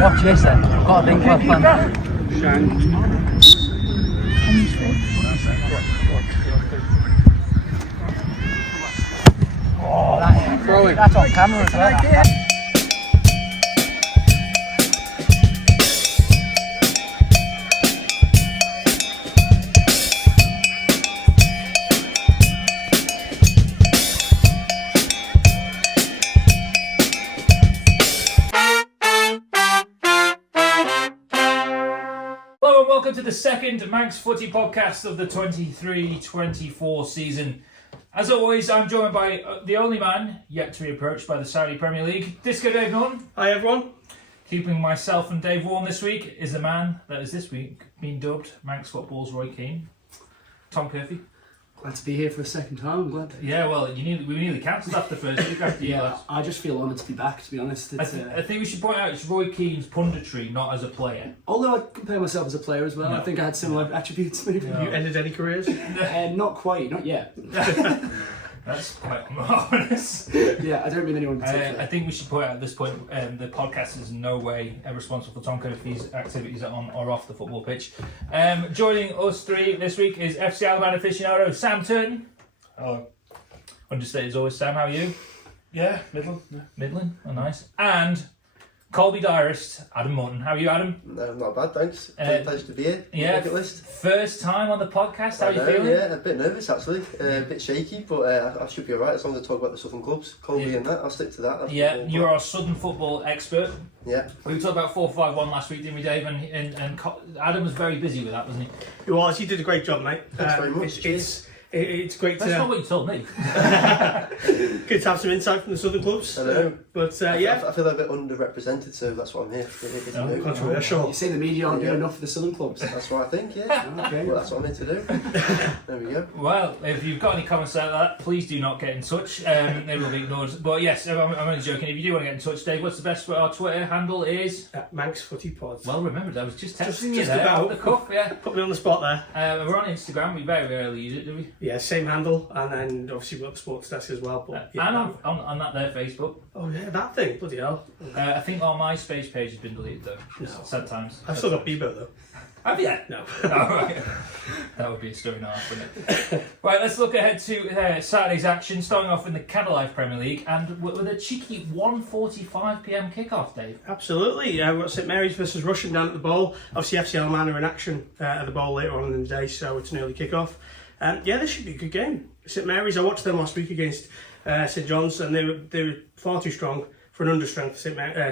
Watch this then. I've got a big one planned. Oh, that's on camera as well. Welcome to the second Manx Footy podcast of the 23-24 season. As always, I'm joined by the only man yet to be approached by the Saudi Premier League, Disco Dave Norton. Hi everyone. Keeping myself and Dave warm this week is the man that has this week been dubbed Manx Football's Roy Keane, Tom Curphey. Glad to be here for a second time. I'm glad. Yeah, well, we nearly cancelled after the first week after you left. I just feel honoured to be back, to be honest. I think we should point out it's Roy Keane's punditry, not as a player. Although I compare myself as a player as well, No. I think I had similar attributes maybe. No. You ended any careers? Not quite, not yet. That's quite marvellous. Yeah, I don't mean anyone in particular. I think we should point out at this point the podcast is in no way responsible for Tom Curphey's activities on or off the football pitch. Joining us three this week is FC Alabama aficionado Sam Turton. Hello. Understated as always, Sam. How are you? Yeah, middle. Yeah. Midland. Oh, nice. And Colby diarist Adam Morton. How are you, Adam? No, not bad, thanks. Pleasure to be here. Yeah. Bucket list. First time on the podcast. How I are you know, feeling? Yeah, a bit nervous actually. A bit shaky, but I should be alright as long as I talk about the Southern clubs. Colby and that, I'll stick to that. Yeah, you're our Southern football expert. Yeah. We talked about 4-5-1 last week, didn't we, Dave? And Adam was very busy with that, wasn't he? He was. You did a great job, mate. Thanks very much. It's great That's to not what you told me. good to have some insight from the Southern clubs. I know. But I yeah, feel a bit underrepresented, so that's what I'm here. controversial. You say the media aren't doing Yeah. enough for the Southern clubs. That's what I think, yeah. Okay. Well, that's what I'm here to do. There we go. Well, if you've got any comments like that, please do not get in touch. They will be ignored. But yes, I'm only joking. If you do want to get in touch, Dave, what's the best? Our Twitter handle is. Manx Footy Pod. Well remembered. I was just texting Just you there about. off the cuff. Yeah. Put me on the spot there. We're on Instagram. We very rarely use it, do we? Yeah, same handle, and then obviously we've got the sports desk as well. But yeah. And on that there Facebook. Oh yeah, that thing. Bloody hell. I think our MySpace page has been deleted though. No. Sad times. I've still got Bebo though. Have you? No. Oh, right. That would be a story and a half, wouldn't it? Right, let's look ahead to Saturday's action, starting off in the Candlelight Premier League, and with a cheeky 1:45 p.m. kickoff, Dave. Absolutely. Yeah, we've got St Mary's versus Russian down at the Bowl. Obviously, FC Alabama are in action at the Bowl later on in the day, so it's an early kickoff. Yeah, this should be a good game. St Mary's, I watched them last week against St John's, and they were far too strong for an understrength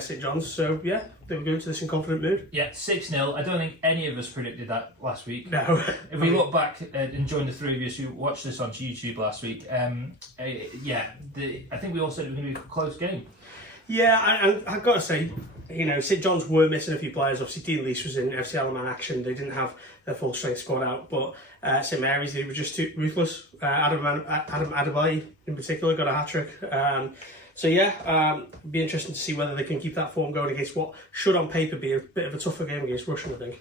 St John's. So yeah, they were going to this in confident mood. Yeah, 6-0. I don't think any of us predicted that last week. No. If we look back and join the three of us who watched this on YouTube last week, I think we all said it was going to be a close game. Yeah, I've got to say, St John's were missing a few players. Obviously, Dean Lease was in FC Alabama action. They didn't have their full strength squad out, but St Mary's, they were just too ruthless. Adam Adebayi in particular got a hat-trick. So yeah, it'd be interesting to see whether they can keep that form going against what should on paper be a bit of a tougher game against Russian, I think.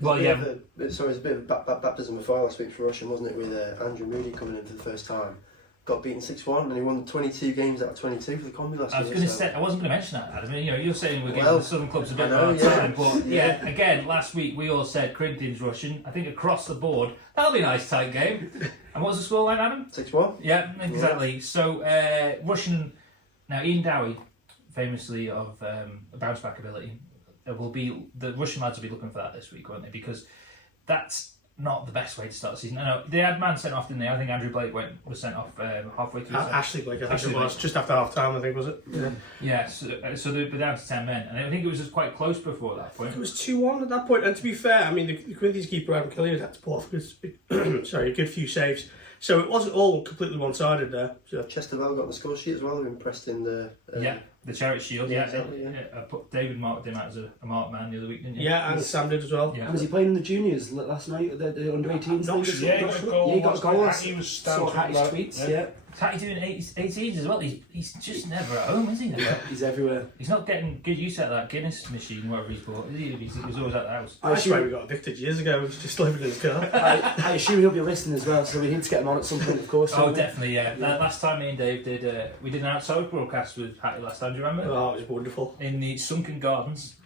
Well, yeah. It's a bit of a baptism of fire last week for Russian, wasn't it, with Andrew Moody coming in for the first time. Got beaten 6-1 and he won 22 games out of 22 for the combi last year. I wasn't going to mention that, Adam. You're saying we're giving the Southern clubs a bit of time, but yeah, again, last week we all said Corinthians Russian. I think across the board, that'll be a nice tight game. And what's the scoreline, Adam? 6-1. Yeah, exactly. Yeah. So Russian. Now, Ian Dowie, famously of bounce back ability, the Russian lads will be looking for that this week, won't they? Because that's not the best way to start the season. I know they had man sent off, didn't they? I think Andrew Blake was sent off halfway through. Ashley Blake, I think it was just after half time. I think was it? Yeah. Yeah. So they were down to 10 men, and I think it was just quite close before that point. It was 2-1 at that point, and to be fair, I mean the Corinthians keeper Adam Killian had to pull off a good few saves. So it wasn't all completely one-sided there. So. Chesterville got the score sheet as well. They were impressed in the the Charity Shield. Yeah, exactly. Yeah. I put David marked him out as a marked man the other week, didn't you? Yeah, and Sam did as well. Yeah. Was he playing in the juniors last night? The under-18s? Not sure. Yeah, he got a goal. Yeah, he got a goal. Hattie was saw Hattie's tweets. Yeah. Hattie doing 18s as well. He's just never at home, is he? He's everywhere. He's not getting good use out of that Guinness machine, whatever he's bought, is he? He was always at the house. That's why we got addicted years ago. He was just living in his car. I assume he'll be listening as well, so we need to get him on at some point, of course. Oh, definitely, yeah. Last time me and Dave did, we did an outside broadcast with Hattie last time, do you remember? Oh, it was wonderful. In the Sunken Gardens.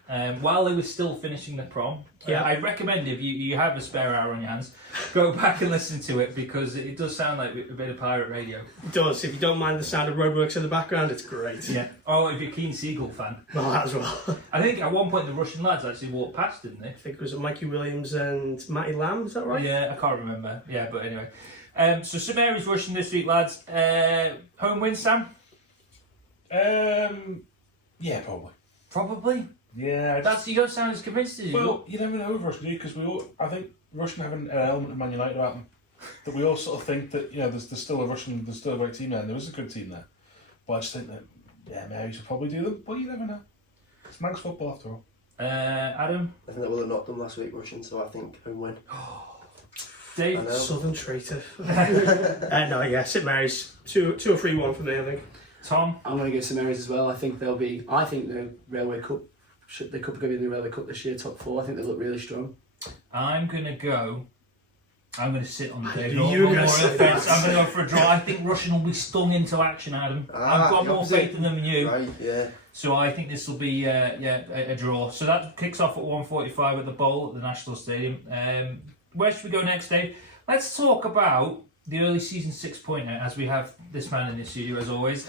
while they were still finishing the prom. Yeah. I recommend if you have a spare hour on your hands, go back and listen to it because it does sound like a bit of pirate radio. It does. If you don't mind the sound of roadworks in the background, it's great. Yeah. Oh, if you're a keen Seagull fan. Well, that as well. I think at one point the Russian lads actually walked past, didn't they? I think it was Mikey Williams and Matty Lamb, is that right? Yeah, I can't remember. Yeah, but anyway. So St Mary's Russian this week, lads. Home win, Sam? Yeah, probably. Probably. Yeah. You don't sound as convinced as you. Well, you never know with Russian, do you? Because I think Russian have an element of Man United about them that we all sort of think that there's still a great team there, and there is a good team there. But I just think that Mary's will probably do them, but you never know. It's Manx football after all. Adam? I think that would have knocked them last week, Russian, so I think home win. Dave? Southern traitor. No, yeah, St Mary's 2 or 3-1 for me, I think. Tom? I'm going to go St Mary's as well. I think the Railway Cup, the Cup are going to be in the Railway Cup this year, top 4. I think they look really strong. I'm going to sit on the Dave knew you were gonna Memorial say fence. that. I'm going to go for a draw. I think Russian will be stung into action, Adam. I've got the more opposite. faith in them than you. Right, yeah. So I think this will be a draw. So that kicks off at 1:45 at the Bowl at the National Stadium. Where should we go next, Dave? Let's talk about the early season 6-pointer, as we have this man in the studio as always.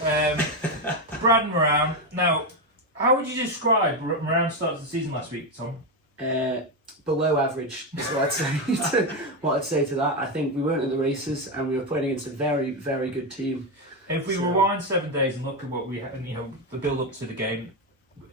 Brad Moran. Now, how would you describe Moran's start to the season last week, Tom? Below average is what I'd say. What I'd say to that. I think we weren't in the races, and we were playing against a very, very good team. If we rewind 7 days and look at what we had, the build up to the game,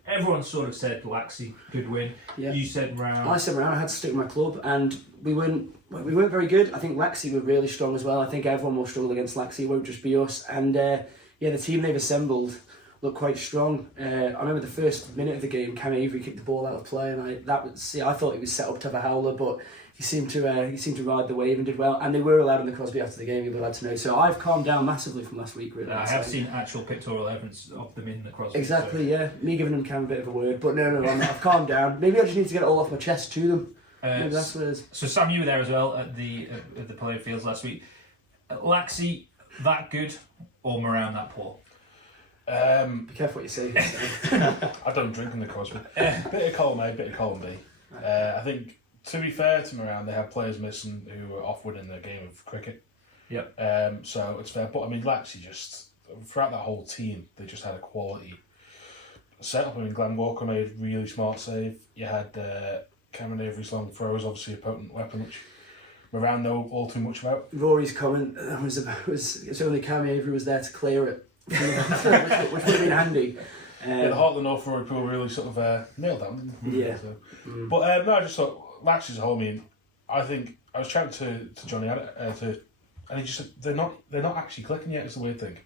everyone sort of said Laxey could win. Yeah. You said Moran. I said Moran. I had to stick with my club, and we weren't very good. I think Laxey were really strong as well. I think everyone will struggle against Laxey. It won't just be us. And the team they've assembled looked quite strong. I remember the first minute of the game, Cam Avery kicked the ball out of play, and I thought he was set up to have a howler, but he seemed to ride the wave and did well. And they were allowed in the Crosby after the game. You'll be glad to know. So I've calmed down massively from last week. Really, I have seen actual pictorial evidence of them in the Crosby. Exactly, yeah. Me giving them Cam a bit of a word, but no, I've calmed down. Maybe I just need to get it all off my chest to them. Maybe that's what it is. So Sam, you were there as well at the player fields last week. Laxey that good or Moran that poor? Be careful what you say. I don't drink in the Crosby. Bit of column A, bit of column B. I think, to be fair to Moran, they had players missing who were off winning their game of cricket. Yep. So it's fair. But I mean, Laxey just, throughout that whole team, they just had a quality setup. I mean, Glenn Walker made a really smart save. You had Cameron Avery's long throw was obviously a potent weapon, which Moran know all too much about. Rory's comment was only Cam Avery was there to clear it, which would have been handy. The Heart of the North Rory Pool really sort of nailed that, didn't he? Yeah. So. But no, I just thought Laxey's a whole. I mean, I think I was chatting to Johnny and he just said they're not actually clicking yet. It's the weird thing.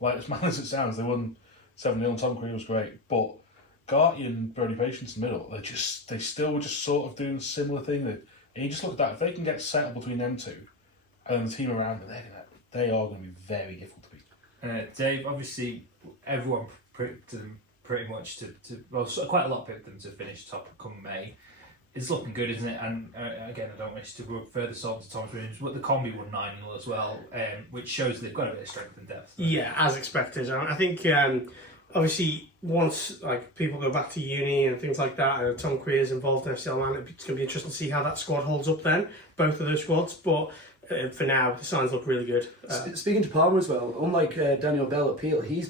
Like, as mad as it sounds, they won 7-0 and Tom Curphey was great, but Garty and Brody Patience in the middle, they still were just sort of doing a similar thing. And you just look at that, if they can get set up between them two and then the team around them, they are going to be very difficult to beat. Dave, obviously everyone picked them pretty much quite a lot picked them to finish top come May. It's looking good, isn't it? And again, I don't wish to go further salt to Tom's Williams, but the combi won 9-0 as well, which shows they've got a bit of strength and depth. Yeah, as expected. I think obviously once people go back to uni and things like that, and Tom Curphey is involved in FCL Man, it's going to be interesting to see how that squad holds up then, both of those squads. But for now, the signs look really good. Speaking to Palmer as well, unlike Daniel Bell at Peel, he's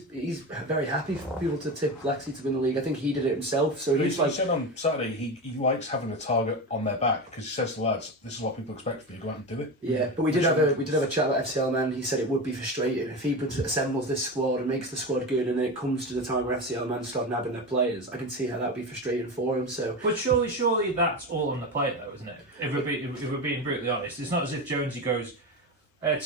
very happy for people to tip Laxey to win the league. I think he did it himself. So he said on Saturday he likes having a target on their back because he says to the lads, "This is what people expect from you. Go out and do it." Yeah, but we did have a chat about FCL Man. He said it would be frustrating if he assembles this squad and makes the squad good, and then it comes to the time where FCL Man start nabbing their players. I can see how that'd be frustrating for him. So, but surely that's all on the player though, isn't it? If we're being brutally honest, it's not as if Jonesy goes,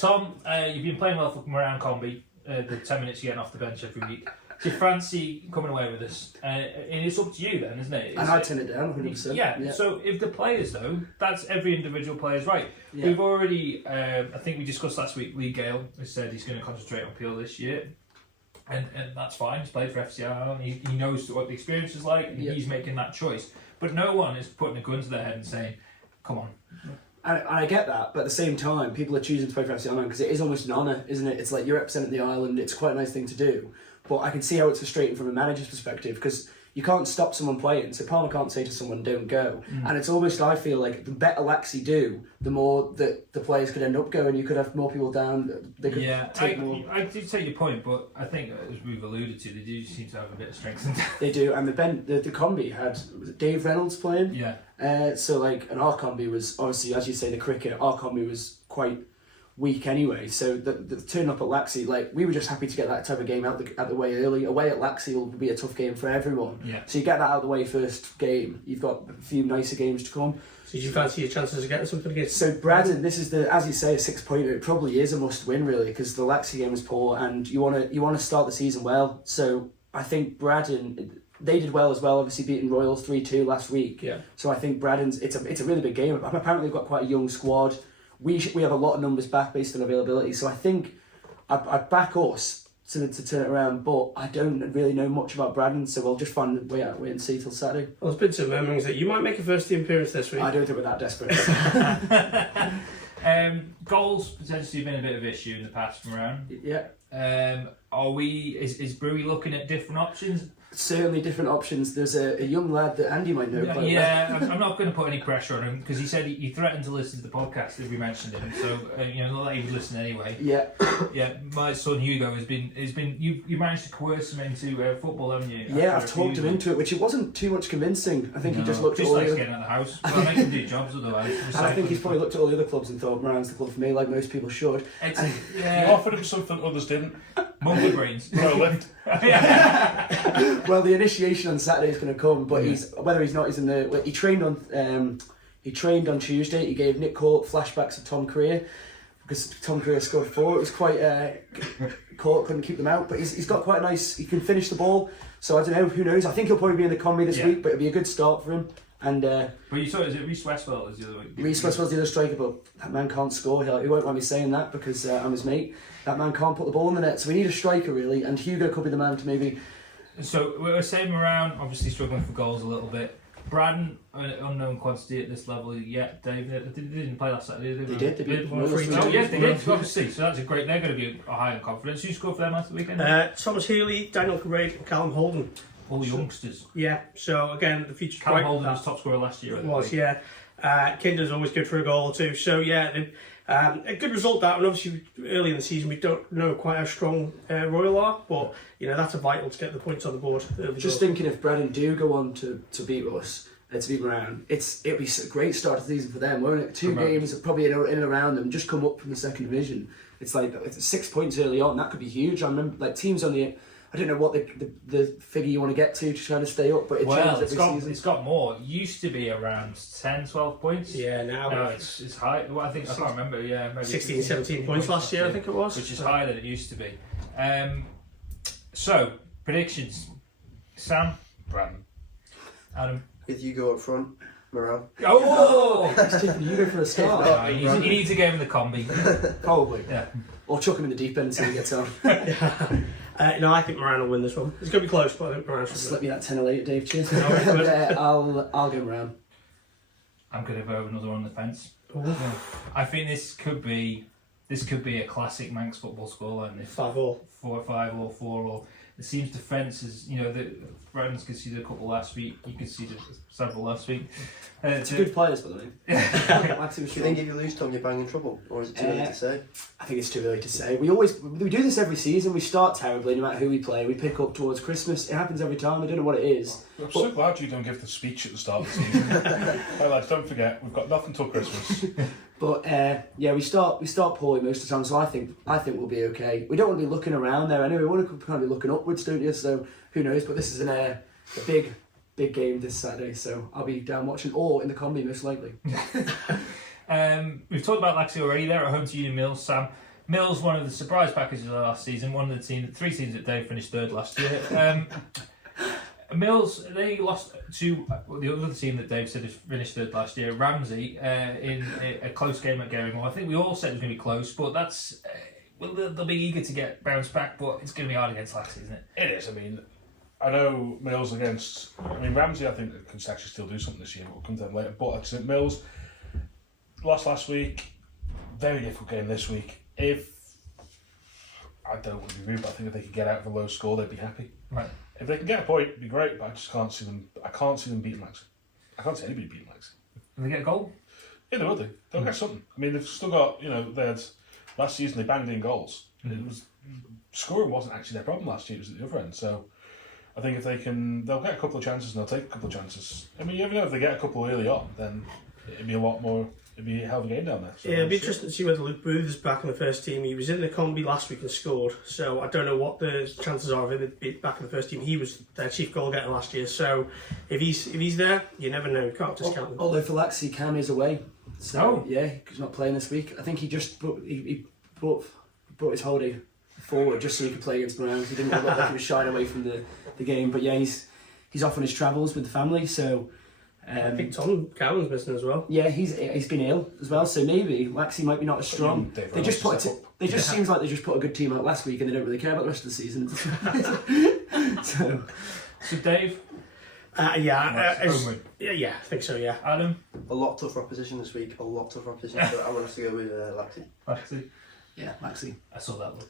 Tom, you've been playing well for Moran Combi, the 10 minutes you're getting off the bench every week. Do you fancy coming away with us? And it's up to you then, isn't it? And I'd turn it down 100%. Yeah, so if the players though, that's every individual player's right. Yeah. We've already, I think we discussed last week, Lee Gale has said he's going to concentrate on Peel this year. And that's fine, he's played for FCR, he knows what the experience is like, and he's making that choice. But no one is putting a gun to their head and saying, come on. And I get that, but at the same time, people are choosing to play for FCR because it is almost an honour, isn't it? It's like you're representing the island, it's quite a nice thing to do. But I can see how it's frustrating from a manager's perspective because you can't stop someone playing. So Palmer can't say to someone, don't go. And it's almost, I feel like, the better Laxey do, the more that the players could end up going. You could have more people down. They could take more. I do take your point, but I think, as we've alluded to, they do seem to have a bit of strength. They do, and the combi had, was it Dave Reynolds playing? Yeah. So like, and our combi was, obviously, as you say, the cricket, our combi was quite weak anyway, so the turn up at Laxey, like, we were just happy to get that type of game out the way early. Away at Laxey will be a tough game for everyone, so you get that out of the way first game, you've got a few nicer games to come. So do you fancy your chances of getting something against? So Braddon, this is as you say, a 6-pointer. It probably is a must win really, because the Laxey game was poor and you want to start the season well. So I think Braddon, they did well as well, obviously beating Royals 3-2 last week. So I think Braddon's, it's a really big game. Apparently they've got quite a young squad. We have a lot of numbers back based on availability, so I think I'd back us to turn it around, but I don't really know much about Braddon, so we'll just find a way and see till Saturday. Well, there's been some murmurings that you might make a first team appearance this week. I don't think we're that desperate. Goals potentially been a bit of an issue in the past from around. Yeah. Is Brewy looking at different options? Certainly different options. There's a young lad that Andy might know quite well. I'm not going to put any pressure on him because he said he threatened to listen to the podcast if we mentioned him. So not that he would listen anyway. Yeah. Yeah. My son Hugo has been. You managed to coerce him into football, haven't you? Yeah, I've talked him into it, which it wasn't too much convincing. I think he just looked at all likes the getting out of the house. Well, I make him do jobs otherwise. And I think he's probably looked at all the other clubs and thought, Moran's the club for me, like most people should. You offered him something others didn't. Monkey brains. Throw a lift. Well, the initiation on Saturday is going to come, but he's in the. He trained on Tuesday. He gave Nick Court flashbacks of Tom Curphey because Tom Curphey scored 4. It was quite Court couldn't keep them out, but he's got quite a nice. He can finish the ball, so I don't know. Who knows? I think he'll probably be in the combi this week, but it'll be a good start for him. And but you saw, is it Reece Westwell is the other week? Reece Westwell's the other striker, but that man can't score. He won't mind me saying that because I'm his mate. That man can't put the ball in the net, so we need a striker really, and Hugo could be the man to maybe. So we're saying around, obviously struggling for goals a little bit. Braddon, unknown quantity at this level yet. Dave, they didn't play last Saturday. They did. They beat Oh yes, they did. Obviously, so that's a great. They're going to be high in confidence. Who scored for them after the weekend? Thomas Healy, Daniel Craig, and Callum Holden. All youngsters. Yeah. So again, the future's Callum bright. Holden was top scorer last year. It was, yeah. Kinder's always good for a goal or two. So yeah, a good result that. And obviously early in the season we don't know quite how strong Royal are, but that's a vital to get the points on the board. Just thinking if Braddon do go on to beat us, to beat Moran, it'll be a great start to the season for them, won't it? 2 games probably in and around them, just come up from the second division. It's 6 points early on. That could be huge. I remember teams on the. I don't know what the figure you want to get to try to stay up, but it changes every season. It's got more. It used to be around 10, 12 points. Yeah, now it's high. Well, I can't remember. Yeah, maybe 16, 17 points last year, I think it was. Which is higher than it used to be. So, predictions. Sam? Braddon. Adam? With Hugo up front, Moran. Oh! You go for a start. He needs a game in the combi. Probably. Yeah. Or chuck him in the deep end until he gets on. No, I think Moran will win this one. It's going to be close, but I think Moran should Slip me that 10 or 8, Dave. Cheers. I'll go Moran. I'm going to go another on the fence. Yeah. I think this could be a classic Manx football scoreline. 5-4. 4-5 or 4-4. It seems defence is, Brandon's conceded a couple last week. You conceded several last week. It's good players, by the way. Do you think if you lose, Tom, you're banging trouble, or is it too early to say? I think it's too early to say. We do this every season. We start terribly, no matter who we play. We pick up towards Christmas. It happens every time. I don't know what it is. I'm so glad you don't give the speech at the start of the season. Hey lads, don't forget we've got nothing till Christmas. But we start poorly most of the time. So I think we'll be okay. We don't want to be looking around there anyway. We want to kind of be looking upwards, don't you? So who knows? But this is a big game this Saturday. So I'll be down watching, or in the combi most likely. We've talked about Laxey already. They're at home to Union Mills. Sam, Mills, one of the surprise packages of last season. One of the 3 teams that Dave finished 3rd last year. Mills, they lost to the other team that Dave said finished 3rd last year, Ramsey, in a close game at Garymore. I think we all said it was going to be close, but that's they'll be eager to get bounced back, but it's going to be hard against Laxey, isn't it? It is. I mean, I know Mills against. I mean, Ramsey, I think can actually still do something this year, but we'll come to them later. But I think Mills lost last week. Very difficult game this week. If I don't want to be rude, but I think if they could get out of a low score, they'd be happy. Right. If they can get a point, it'd be great. But I just can't see them. I can't see them beating Manx. I can't see anybody beating Manx. Will they get a goal? Yeah, they will do. They'll get something. I mean, they've still got. They had last season. They banged in goals. It was scoring wasn't actually their problem last year. It was at the other end. So I think if they can, they'll get a couple of chances and they'll take a couple of chances. I mean, even if they get a couple early on, then it'd be a lot more. It'd be a hell of a game down there. So yeah, it'd be interesting to see whether Luke Booth is back in the first team. He was in the combi last week and scored, so I don't know what the chances are of him being back in the first team. He was their chief goal getter last year, so if he's there, you never know. You can't discount him. Although for Laxey, Cam is away, so yeah, he's not playing this week. I think he just brought his holiday forward just so he could play against Brown. He didn't look like he was shying away from the game, but yeah, he's off on his travels with the family, so. I think Tom Cowan's missing as well. Yeah, he's been ill as well, so maybe Laxey might be not as strong. They just seems like they just put a good team out last week and they don't really care about the rest of the season. So Dave? Yeah, I think so. Yeah, Adam? A lot tougher opposition this week. A lot tougher opposition. So I want us to go with Laxey. Laxey? Yeah, Laxey. I saw that look.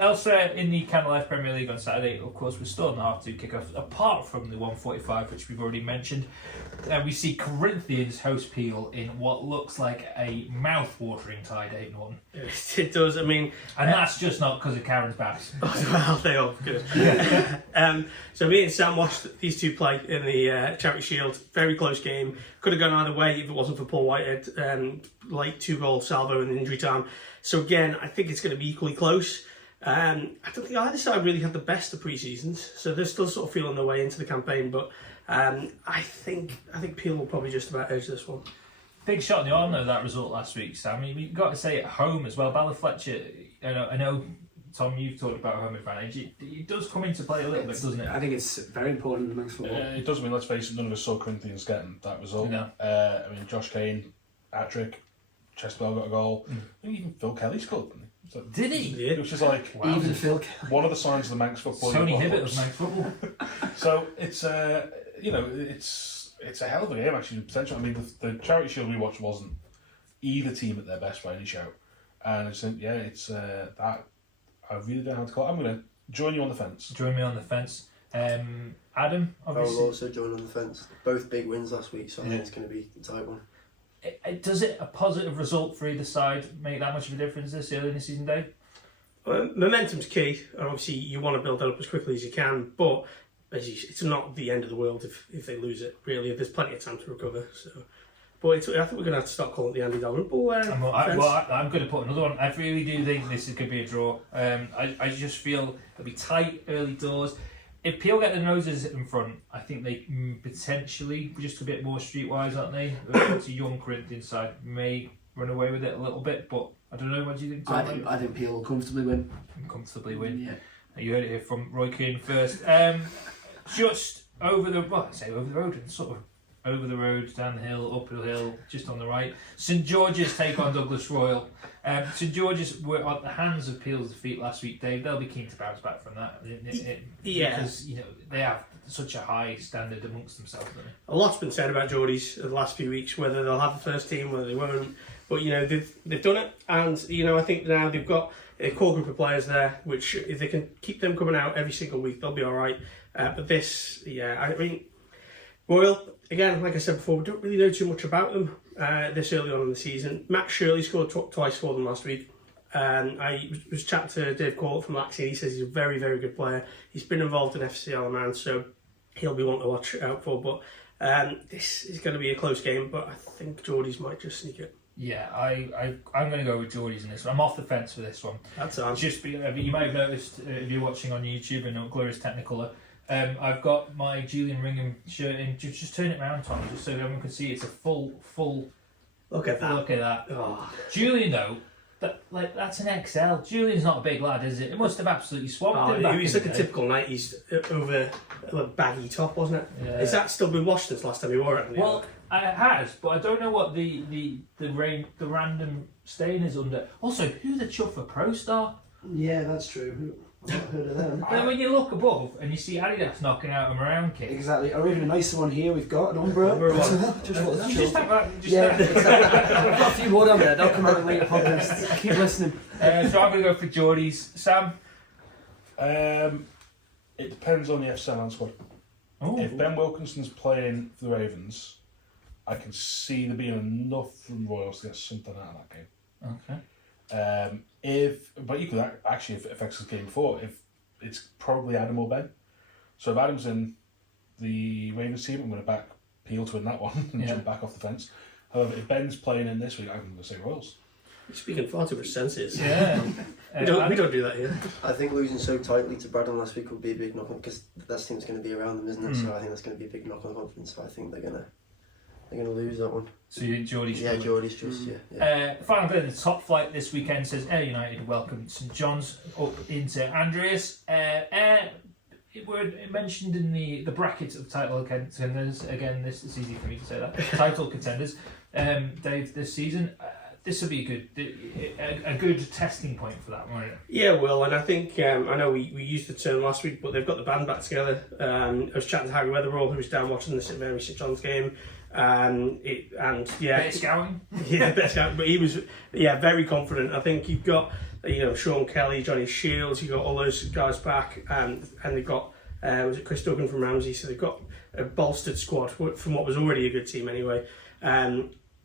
Elsewhere in the Canada Life Premier League on Saturday, of course, we're still on the half-2 kickoff. Apart from the 1:45, which we've already mentioned, we see Corinthians host Peel in what looks like a mouth-watering tie, Dave Norton. it does. I mean, and that's just not because of Karen's backs. Well, they are good. So me and Sam watched these two play in the Charity Shield. Very close game. Could have gone either way if it wasn't for Paul Whitehead. Late 2-goal salvo in injury time. So again, I think it's going to be equally close. I don't think either side really had the best of pre-seasons, so they're still sort of feeling their way into the campaign. But I think Peel will probably just about edge this one. Big shot in the arm though, that result last week, Sam. You've got to say at home as well. Ballafletcher, I know, Tom, you've talked about home advantage. It does come into play a little bit, doesn't it? I think it's very important in Manx football. It does. I mean, let's face it, none of us saw Corinthians getting that result. No. I mean, Josh Kane, hat-trick, Cheswell got a goal. I think even Phil Kelly scored, didn't he? So, did he? Which is like even Phil Kelly. One of the signs of the Manx football. Tony Hibbert of Manx football. So it's it's a hell of a game actually. Potential. I mean, the Charity Shield we watched wasn't either team at their best by any shout, and it's that I really don't know how to call it. I'm going to join you on the fence. Join me on the fence. Adam, obviously. I will also join on the fence. Both big wins last week, so I think it's going to be a tight one. Does it a positive result for either side make that much of a difference this early in the season, Dave? Momentum's key, and obviously you want to build that up as quickly as you can, but it's not the end of the world if they lose it, really. There's plenty of time to recover. So, but I think we're going to have to start calling it the Andy Dalrymple I'm going to put another one. I really do think this is going to be a draw. I just feel it'll be tight early doors. If Peel get their noses in front, I think they potentially just a bit more streetwise, aren't they? It's a young Corinthians side, may run away with it a little bit, but I don't know. What do you think? I think Peel will comfortably win. Yeah. You heard it here from Roy Keane first. Just over the road, and sort of over the road, down the hill, uphill hill, just on the right. St George's take on Douglas Royal. St George's were at the hands of Peel's defeat last week, Dave. They'll be keen to bounce back from that. Because they have such a high standard amongst themselves. A lot's been said about Geordies the last few weeks, whether they'll have the first team, whether they won't. But they've done it, and I think now they've got a core group of players there, which if they can keep them coming out every single week, they'll be all right. But this, I mean, Royal, again, like I said before, we don't really know too much about them this early on in the season. Matt Shirley scored twice for them last week. I was chatting to Dave Corlett from Laxey, and he says he's a very, very good player. He's been involved in FC Alaman, so he'll be one to watch out for. But this is going to be a close game, but I think Geordies might just sneak it. Yeah, I'm going to go with Geordies in this one. I'm off the fence for this one. That's just you might have noticed if you're watching on YouTube and Glorious Technicolor, I've got my Julian Ringham shirt in. Just turn it around, Tom, just so everyone can see it's a full. Look at that. Look at that. Oh. Julian though, that's an XL. Julian's not a big lad, is it? It must have absolutely swamped him. He was like a typical 90s over a baggy top, wasn't it? Yeah. Has that still been washed since last time he wore it? Well, it has, but I don't know what the random stain is under. Also, who the Chuffer Pro Star? Yeah, that's true. I've not heard of them. Then when you look above and you see Adidas knocking out a Maroon kit. Exactly, or even a nicer one here. We've got an Umbro. Just have that. Exactly. We've got a few more down there. They'll come out in later podcasts. Keep listening. So I'm going to go for Geordies. Sam? It depends on the FC squad. Oh, If Ben Wilkinson's playing for the Ravens, I can see there being enough from Royals to get something out of that game. okay. But you could actually, if it affects the game before, if it's probably Adam or Ben. So if Adam's in the Ravens team, I'm going to back Peel to win that one and jump back off the fence. However, if Ben's playing in this week, I'm going to say Royals. You're speaking far too much senses. Yeah. we don't do that here. I think losing so tightly to Bradham last week would be a big knock on because that team's going to be around them, isn't it? So I think that's going to be a big knock on confidence. So I think they're going to lose that one. So you Geordie's. Yeah, Geordie's just yeah. Final bit in the top flight this weekend says Ayr United welcome St John's up into Andreas. It were mentioned in the brackets of title contenders. Again, this is easy for me to say that. Title contenders, Dave, this season. This will be a good testing point for that, won't it? Yeah, well, and I think I know we used the term last week, but they've got the band back together. I was chatting to Harry Weatherall, who was down watching the St Mary's St John's game, Bit scouting. Yeah, best out, but he was very confident. I think you've got Sean Kelly, Johnny Shields, you've got all those guys back, and they've got was it Chris Duggan from Ramsey, so they've got a bolstered squad from what was already a good team anyway.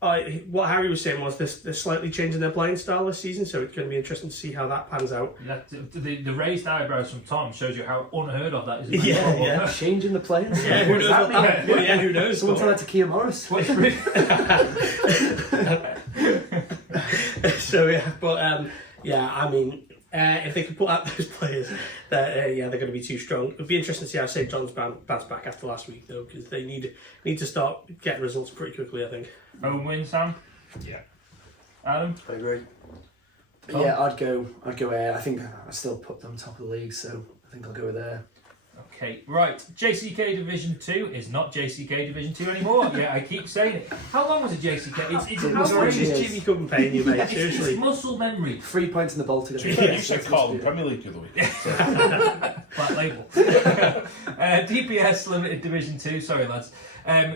What Harry was saying was they're slightly changing their playing style this season, so it's going to be interesting to see how that pans out. The raised eyebrows from Tom shows you how unheard of that is. Yeah. Changing the players. Yeah, who knows what that? Yeah, who knows? Someone tell that to Keir Morris. So I mean, if they can put out those players, they're going to be too strong. It'll be interesting to see how St John's bounce back after last week, though, because they need to start getting results pretty quickly, I think. Home win, Sam? Yeah. Adam? I agree. Tom? Yeah, I'd go Ayr. I think I still put them top of the league, so I think I'll go with Ayr. Okay, right. JCK Division 2 is not JCK Division 2 anymore. Yeah, I keep saying it. How long was it JCK? It's How much outrageous. is Jimmy Cooper paying you, mate? It's Seriously. muscle memory. 3 points in the Baltic. You said Carlton Premier League the other week. Black label. DPS Limited Division 2. Sorry, lads.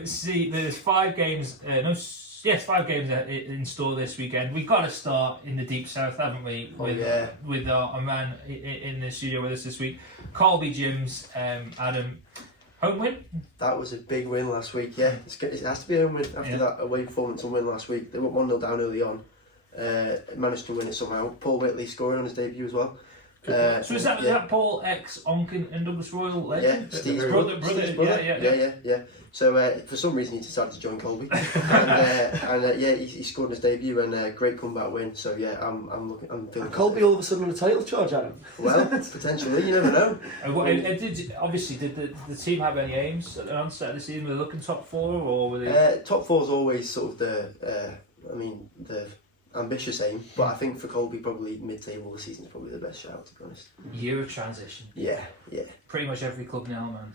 See, there's 5 games. 5 games in store this weekend. We've got to start in the deep south, haven't we? With our man in the studio with us this week, Colby Gyms. Adam, home win. That was a big win last week. Yeah, it has to be a home win after that away performance and win last week. They went 1-0 down early on. Managed to win it somehow. Paul Whitley scoring on his debut as well. So is that Paul ex-Onken and Douglas Royal legend? Yeah, Steve's brother. Yeah. So for some reason he decided to join Colby, and he scored in his debut and great comeback win. So yeah, I'm feeling. Colby all of a sudden on a title charge, Adam. Well, potentially, you never know. Did the team have any aims at the onset of the season? Were they looking top 4 or were they? Top 4 is always sort of the ambitious aim, but I think for Colby probably mid-table this season is probably the best shout, to be honest. Year of transition. Yeah. Pretty much every club now, man.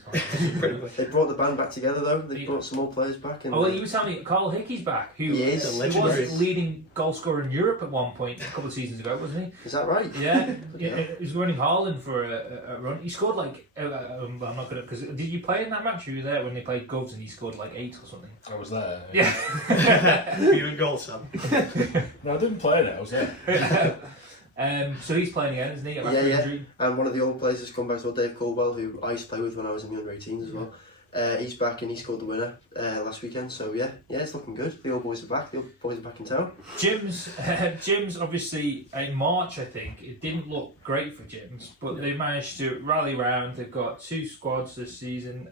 They brought the band back together though. They brought some more players back. And you were telling me Carl Hickey's back, who was leading goal scorer in Europe at one point a couple of seasons ago, wasn't he? Is that right? Yeah, he was running Haaland for a run. He scored I'm not gonna because did you play in that match? You were there when they played Govs and he scored 8 or something. I was there. Yeah. Were you in goal, Sam? No, I didn't play it. I was there. So he's playing again, isn't he? Yeah. And one of the old players has come back as well, Dave Caldwell, who I used to play with when I was in the under-18s as well. He's back and he scored the winner last weekend. So yeah, it's looking good. The old boys are back. The old boys are back in town. Jim's obviously in March. I think it didn't look great for Jim's, but they managed to rally round. They've got 2 squads this season.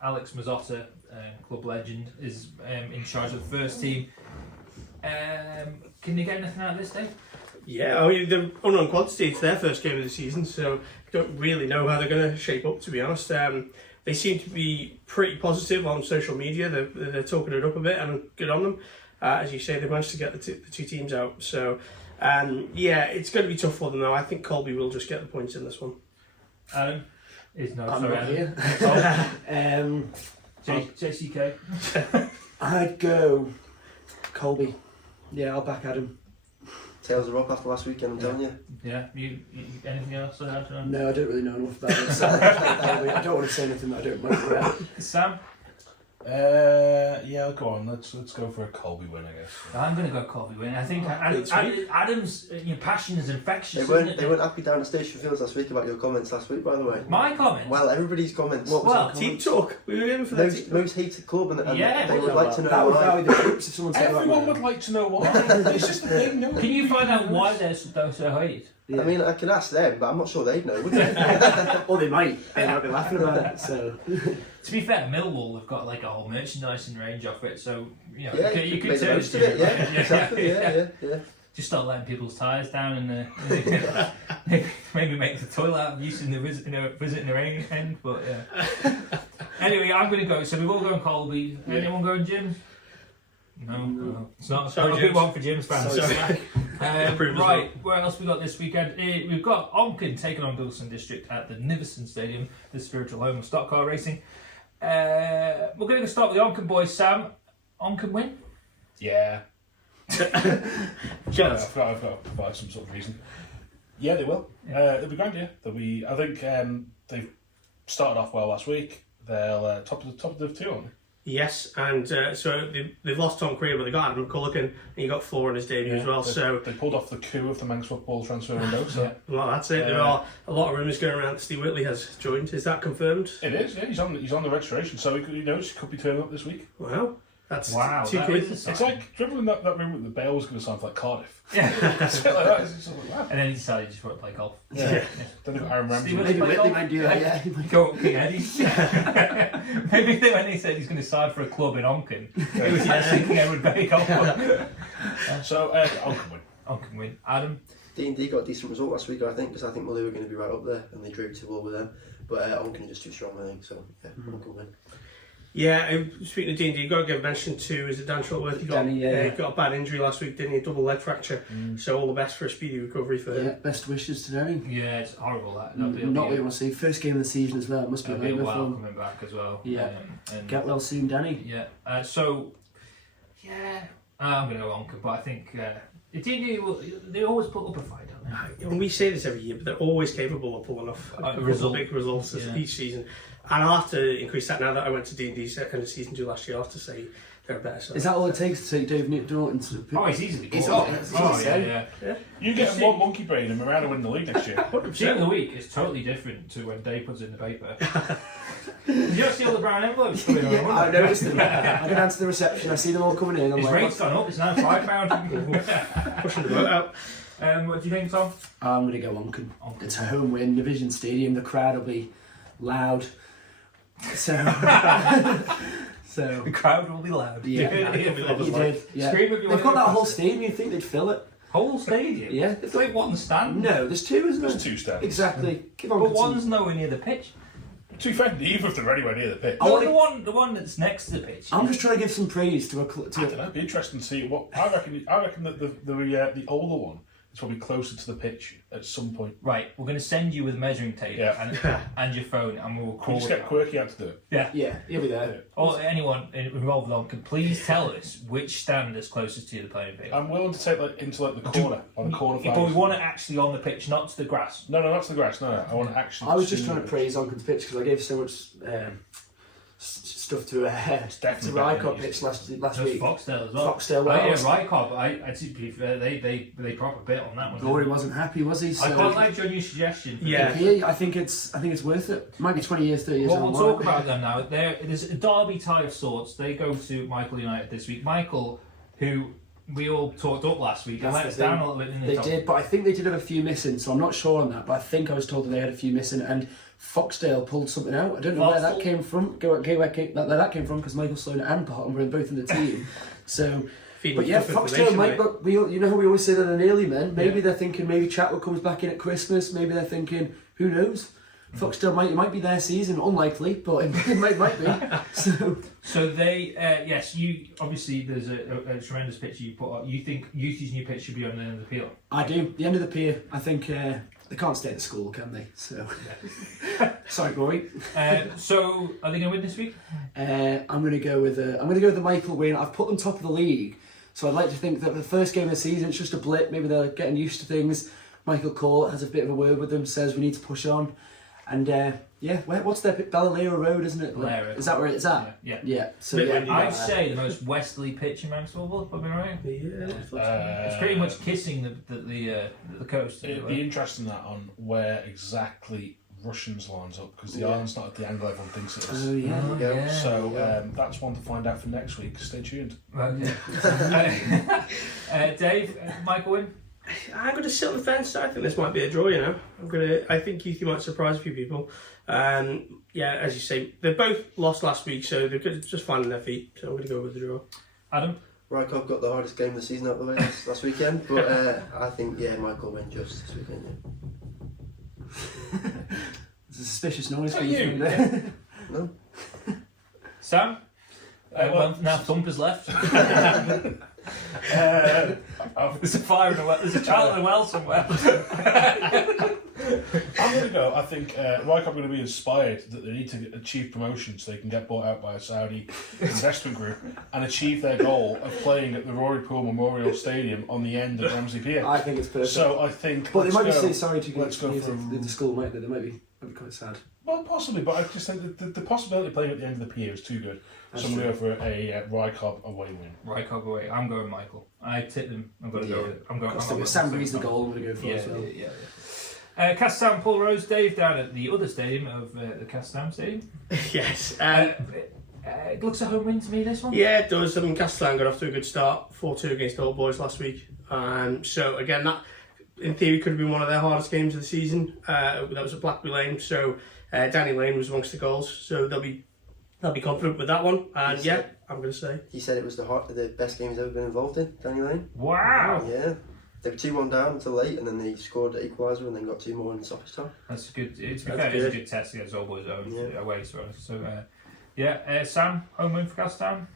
Alex Mazzotta, club legend, is in charge of the first team. Can you get anything out of this, Dave? Yeah, they're unknown quantity. It's their first game of the season, so I don't really know how they're going to shape up, to be honest. They seem to be pretty positive on social media. They're talking it up a bit, and good on them. As you say, they managed to get the two teams out. So, it's going to be tough for them now. I think Colby will just get the points in this one. Adam? I'm not here. JCK? I'd go Colby. Yeah, I'll back Adam. Tails are up after last weekend, I'm telling you. Yeah, you anything else to add to that? No, I don't really know enough about it. So I don't want to say anything that I don't know about. Sam? Yeah, go on. Let's go for a Colby win, I guess. I'm going to go Colby win. I think Adam's passion is infectious. They weren't happy down at Station Fields last week about your comments last week, by the way. My comments? Well, everybody's comments. Team talk. We were aiming for that. Most hated club, and Yeah, they would like to know That would why. value the troops if someone said Everyone that. would like to know why. It's just the thing, no. Can you find out why they're so hated? Yeah. I mean, I could ask them, but I'm not sure they'd know, would they? Or they might. They might be laughing about it. So. To be fair, Millwall have got like a whole merchandising range off it, so you know Yeah, you could make the turn most to of it. Yeah, exactly. Yeah. Just start letting people's tyres down and maybe make the toilet out of use in the visiting the rain end. But yeah. Anyway, I'm going to go. So we've all gone Colby. Anyone going Jim's? No, it's not a good one for Jim's fans. Right, where else we got this weekend? We've got Onken taking on Bilson District at the Niverson Stadium, the spiritual home of stock car racing. We're going to start with the Onken boys. Sam, Onken win? Yeah. I've got to provide some sort of reason. Yeah, they will. They'll be grand, yeah. I think they've started off well last week. They're top of the two, aren't they? Yes, and so they've lost Tom Curphey, but they got Adam Culligan, and he got 4 on his debut as well. So they pulled off the coup of the Manx football transfer window. So well, that's it. There are a lot of rumours going around that Steve Whitley has joined. Is that confirmed? it is. Yeah, he's on the registration, so he could be turning up this week. Wow. That's Wow, two that quids. is a It's sign. like dribbling that rumour that Bale was going to sign for like Cardiff. Yeah. It's a bit like that. It's sort of like, wow. And then he decided he just want to play golf. Yeah. Then they've got Aaron Ramsey. Steve Maybe Play Whitley golf? might do that, yeah. He might. Go King Eddie. Maybe when he said he's going to sign for a club in Onken, it was like thinking Edward Bay golf. So Onken win. Onken win. Adam? D&D got a decent result last week, I think, because I think Mully were going to be right up there, and they drew 2-2 with them. But Onken are just too strong, I think. So yeah, Onken win. Yeah, speaking of D&D, you've got to give mention to, is it Dan Shuttleworth? He got a bad injury last week, didn't he? A double leg fracture. So all the best for a speedy recovery for him. Yeah, best wishes to Danny. Yeah, it's horrible that. Not what you want to see. First game of the season as well. It must be a It'll be a nightmare while for him. coming back as well. Yeah. And Get well soon, Danny. yeah. I'm going to go Onken, but I think D&D they always put up a fight, don't they? And we say this every year, but they're always capable of pulling off big results each season. And I'll have to increase that now that I went to D&D's end of season 2 last year. I'll have to say they're better. So. Is that all it takes to take Dave Norton to the Oh, he's easily He's caught. easy, Yeah. You get one monkey brain and Miranda win the league next year. Team of the week is totally different to when Dave puts it in the paper. Did you ever see all the brown envelopes coming Yeah, on? I noticed them. I go down to the reception, I see them all coming in. I'm His like, rate's gone up, it's now £5. Pushing the boat out. What do you think, Tom? I'm going to go Onken. It's a home win, Division Stadium, the crowd will be loud. So, The crowd will be loud. yeah, It'll be lovely. you did. Yeah. Scream if you They've want got to that go whole past stadium, you'd think they'd fill it. Whole stadium? Yeah. It's like one stand. No, there's two, isn't there? There's 2 stands. Exactly. Give But Onken one's some. nowhere near the pitch. To be fair, neither of them are anywhere near the pitch. I No, wanna- the one that's next to the pitch. I'm just trying to give some praise to a. I don't know. It'd be interesting to see what I reckon. I reckon that the older one is probably closer to the pitch at some point. Right, we're going to send you with measuring tape Yeah. and your phone, and we'll Can we call just it. get Quirky out to do it? Yeah, he'll be there. Or anyone involved with Onken, please tell us which stand is closest to you, the playing field. I'm willing to take into the corner on the corner flag. But we want it actually on the pitch, not to the grass. No, not to the grass. No. I want to actually. I was just see trying to the praise Onken's pitch because I gave so much stuff to definitely Rycott better than pitch last There's week. Foxdale as well. Foxdale, Oh, yeah, Wales. Rycott, but I think to be fair, they proper bit on that one. Gory wasn't happy, was he? So I quite liked your new suggestion. Yeah. Yeah, I think it's worth it. It might be 20 years, 30 years. Well, down we'll the line. talk about them now. There's a derby tie of sorts. They go to Michael United this week. Michael, who we all talked up last week, and let us down a little bit in the They top. did, but I think they did have a few missing, so I'm not sure on that. But I think I was told that they had a few missing, and Foxdale pulled something out. I don't know where that came from. That came from because Michael Sloan and Barton were both in the team. So, but yeah, Foxdale might. But you know how we always say that in early men. Maybe they're thinking maybe Chatwell comes back in at Christmas. Maybe they're thinking who knows. Foxdale might be their season. Unlikely, but it might be. So they, yes, you obviously there's a tremendous pitch you put up. You think Youthie's new pitch should be on the end of the pier? I do. The end of the pier. I think they can't stay at the school, can they? So sorry, Rory. So are they going to win this week? I'm going to go with the Michael win. I've put them top of the league, so I'd like to think that the first game of the season it's just a blip. Maybe they're getting used to things. Michael Cole has a bit of a word with them, says we need to push on. And what's their Galileo Road, isn't it? Galileo. Is that where it's at? Yeah. So Bit yeah, windy. I'd say the most westerly pitch in Manx football, if I'm right. It's pretty much kissing the coast. It'd be interesting that on where exactly Russians lines up, because the island's not at the angle everyone thinks it is. Oh yeah. Yeah. So that's one to find out for next week. Stay tuned. Okay. Dave, Michael win? I'm going to sit on the fence. I think this might be a draw, you know. I think Keithy might surprise a few people. Yeah, as you say, they both lost last week, so they're just finding their feet. So I'm going to go with the draw. Adam? Rykov got the hardest game of the season out of the way last weekend, but I think, Michael win just this weekend, There's a suspicious noise Is that coming you? from there. No? Sam? Well, Now Thumper's left. I've- There's a fire in the well. There's a child in the well somewhere. I'm going to go. I think Rykov are going to be inspired that they need to achieve promotion so they can get bought out by a Saudi investment group and achieve their goal of playing at the Rory Poole Memorial Stadium on the end of Ramsey Pier. I think it's perfect. So I think. But they let's might be go- saying sorry to let's go use for the school, might they? They might be quite sad. Well, possibly, but I just think that the possibility of playing at the end of the pier is too good. So I'm going to go for a Rykov away win. Right, I'll go away. I'm going Michael. I tipped them. I'm going to go with it. I'm going with Sam Breeze the goal. I'm going to go for Yeah, as well. yeah. Cast Town, Paul Rose, Dave down at the other stadium of the Cast Town Stadium. Yes. It looks a home win to me, this one. Yeah, it does. I mean, Castellan got off to a good start, 4-2 against the Old Boys last week. So again, that in theory could have been one of their hardest games of the season. That was at Blackberry Lane, so Danny Lane was amongst the goals, so they'll be confident with that one. And I'm going to say He said it was the best game he's ever been involved in, Danny Lane. Wow. Yeah. They were 2-1 down until late, and then they scored the equaliser and then got 2 more in the stoppage time. That's good. To be That's fair, good. it's a good test against Old Boys away. So Sam, home win for Cast Town.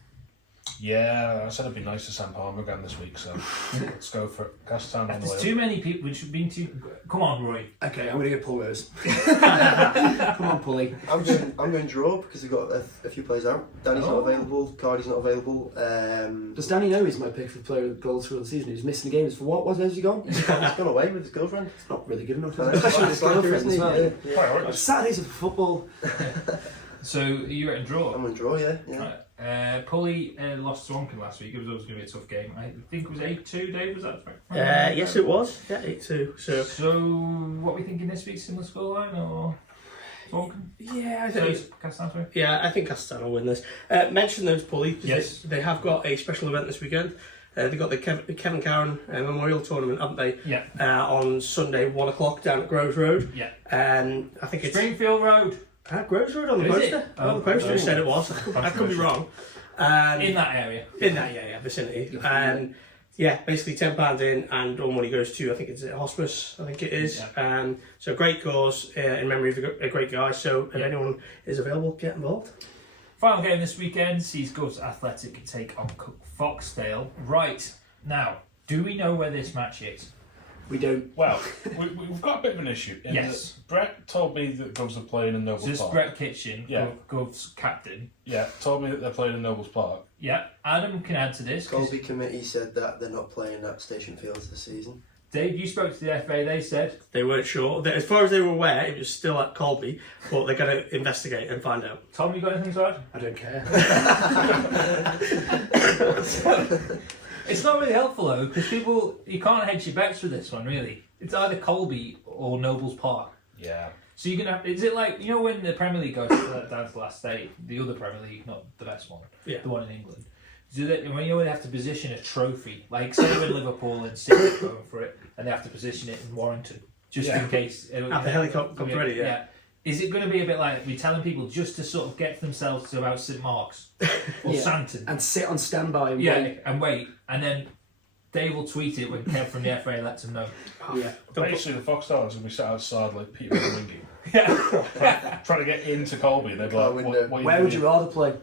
Yeah, I said it'd be nice to Sam Palmer again this week, so let's go for Castellan on the There's way. too many people which have been too. Come on, Roy. Okay, I'm going to go Paul Rose. Come on, Pully. I'm going draw because we've got a few players out. Danny's not available, Cardi's not available. Does Danny know he's my pick for player of goals for the season? He's missing the games. For what? Where's he gone? He's gone away with his girlfriend. It's not really good enough, I know. especially with his Slacker, girlfriend isn't as he? well. Yeah. Priorities. Saturdays of football. So you at a draw. I'm going to draw, yeah. Pulley lost to Swankin last week. It was always going to be a tough game. I think it was 8-2. Dave, was that right? yes, it was. Yeah, 8-2. So what are we thinking this week? Similar scoreline or Swankin? yeah, I So think. it's Castan, sorry. Yeah, I think Castellan will win this. Mention those, Pulley. 'Cause Yes. they have got a special event this weekend. They've got the Kevin Cowan Memorial Tournament, haven't they? Yeah. On Sunday, 1 o'clock down at Groves Road. Yeah. I think it's Springfield Road. Groves Road on the Is it? poster. On the poster, it said it was. I could be wrong. In that area. In that vicinity. Basically £10 in, and all money goes to, I think it's a hospice, I think it is. Yeah. So great cause in memory of a great guy. So if anyone is available, get involved. Final game this weekend sees Govs Athletic take on Foxdale. Right, now, do we know where this match is? We don't. Well, we've got a bit of an issue. In Yes. that Brett told me that Govs are playing in So Nobles this is Park. Brett Kitchen, Yeah. Govs captain. Yeah, told me that they're playing in Nobles Park. Yeah, Adam can add to this. 'Cause Colby committee said that they're not playing at Station Fields this season. Dave, you spoke to the FA, they said... They weren't sure. As far as they were aware, it was still at Colby, but they're going to investigate and find out. Tom, you got anything to add? I don't care. It's not really helpful though, because you can't hedge your bets with this one, really. It's either Colby or Nobles Park. Yeah. So you're gonna. Is it like when the Premier League goes down to the last day, the other Premier League, not the best one, Yeah. the one in England? When you have to position a trophy, like say when Liverpool and City are going for it, and they have to position it in Warrington, just in case. Have the helicopter comes ready, yeah. Is it going to be a bit like we're telling people just to sort of get themselves to about St Mark's or Yeah. Santon? And sit on standby and wait. and wait, and then Dave will tweet it when Kev from the FA lets him know. Yeah. Basically, the Foxdales will be sat outside like Peter and Wingy, Yeah. trying to get into Colby. They'd be Car like, window. what Where would you doing?" rather play?